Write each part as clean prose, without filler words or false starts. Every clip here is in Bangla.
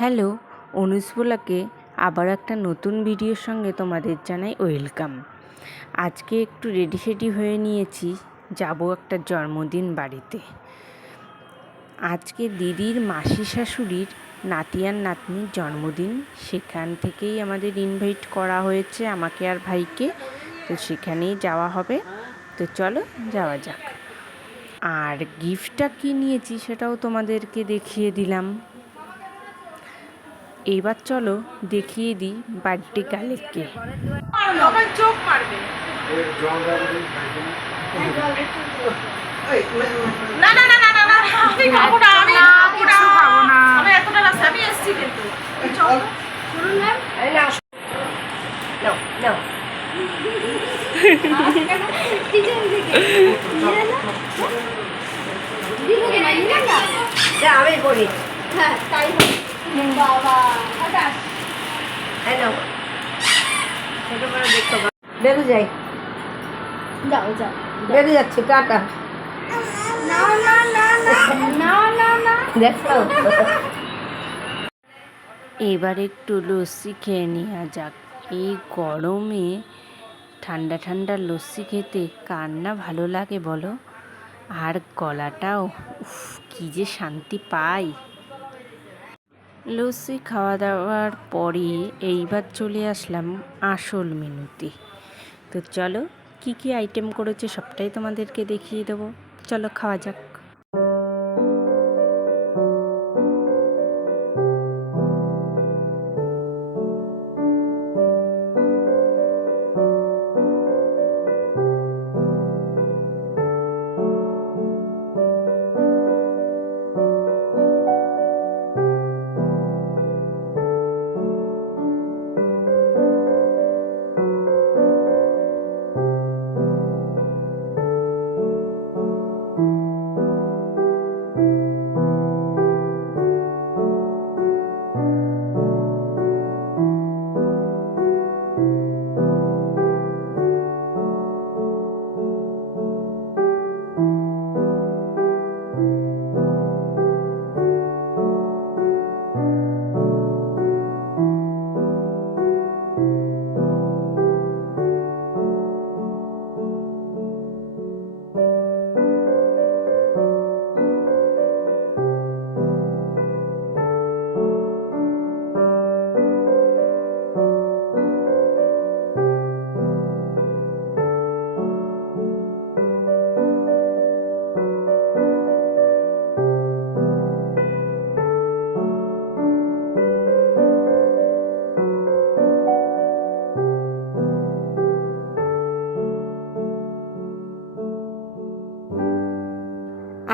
হ্যালো, অনুজ ব্লগে আবার একটা নতুন ভিডিওর সঙ্গে তোমাদের জানাই ওয়েলকাম। আজকে একটু রেডি হয়ে নিয়েছি, যাব একটা জন্মদিন বাড়িতে। আজকে দিদির মাসি শাশুড়ির নাতি আর নাতনির জন্মদিন, সেখান থেকেই আমাদের ইনভাইট করা হয়েছে আমাকে আর ভাইকে, তো সেখানেই যাওয়া হবে। তো চলো যাওয়া যাক। আর গিফটটা কী নিয়েছি সেটাও তোমাদেরকে দেখিয়ে দিলাম। এবার চলো দেখিয়ে দিই বার্থডে গার্লকে। চোখ মারবে না না না না না, আমি খাবো না, আমি খাবো না, আমি এতটা রাস্তা আমি এসেছি কিন্তু শুনুন ম্যাম, এই নাও নাও নাও আমি বলি হ্যাঁ তাই বাবা হ্যালো ছোট বড় দেখো বেরো যাই যাও যাও বেরিয়ে যাচ্ছে টাটা না না না না না না দেখো এবার একটু লস্যি খেয়ে নেওয়া যাক। এই গরমে ঠান্ডা ঠান্ডা লস্যি খেতে কার না ভালো লাগে বলো। আর গলাটাও কি যে শান্তি পাই। লস্যি খাওয়া দাওয়ার পরে এইবার চলে আসলাম আসল মেনুতে। তো চলো কি কি আইটেম করেছে সবটাই তোমাদেরকে দেখিয়ে দেবো। চলো খাওয়া যাক।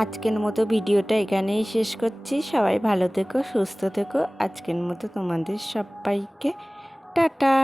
আজকের মতো ভিডিওটা এখানেই শেষ করছি। সবাই ভালো থেকো, সুস্থ থেকো। আজকের মতো তোমাদের সবাইকে টাটা।